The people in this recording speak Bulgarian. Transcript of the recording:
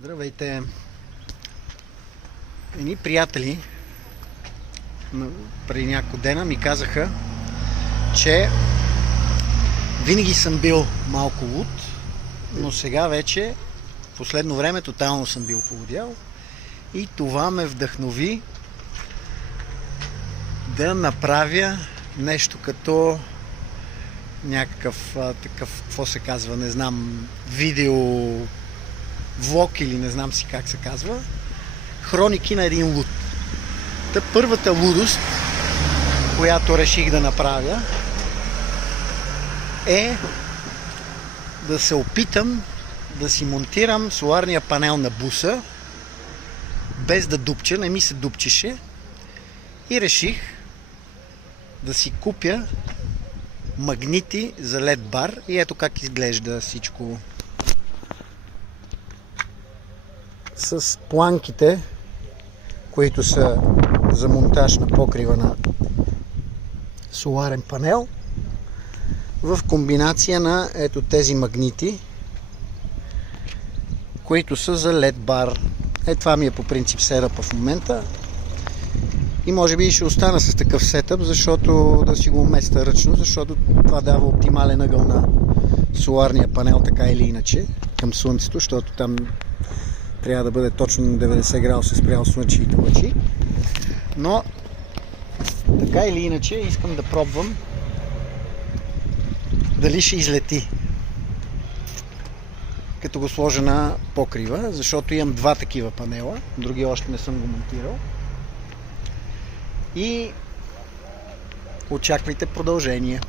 Здравейте! Едни приятели преди няколко дена ми казаха, че винаги съм бил малко луд, но сега вече в последно време тотално съм бил полудял и това ме вдъхнови да направя нещо като някакъв такъв, какво се казва, не знам, видео влог или не знам си как се казва, хроники на един луд. Първата лудост, която реших да направя, е да се опитам да си монтирам соларния панел на буса без да дупча, не ми се дупчеше, и реших да си купя магнити за LED бар и ето как изглежда всичко. С планките, които са за монтаж на покрива на соларен панел, в комбинация на ето тези магнити, които са за LED бар. Това ми е по принцип сетъпа в момента и може би ще остана с такъв сетъп, защото да си го уместя ръчно, защото това дава оптимален ъгъл на соларния панел, така или иначе, към слънцето, защото там трябва да бъде точно 90 градуса спрямо слънчевите лъчи. Но така или иначе искам да пробвам дали ще излети, като го сложа на покрива, защото имам два такива панела, други още не съм го монтирал. И очаквайте продължение.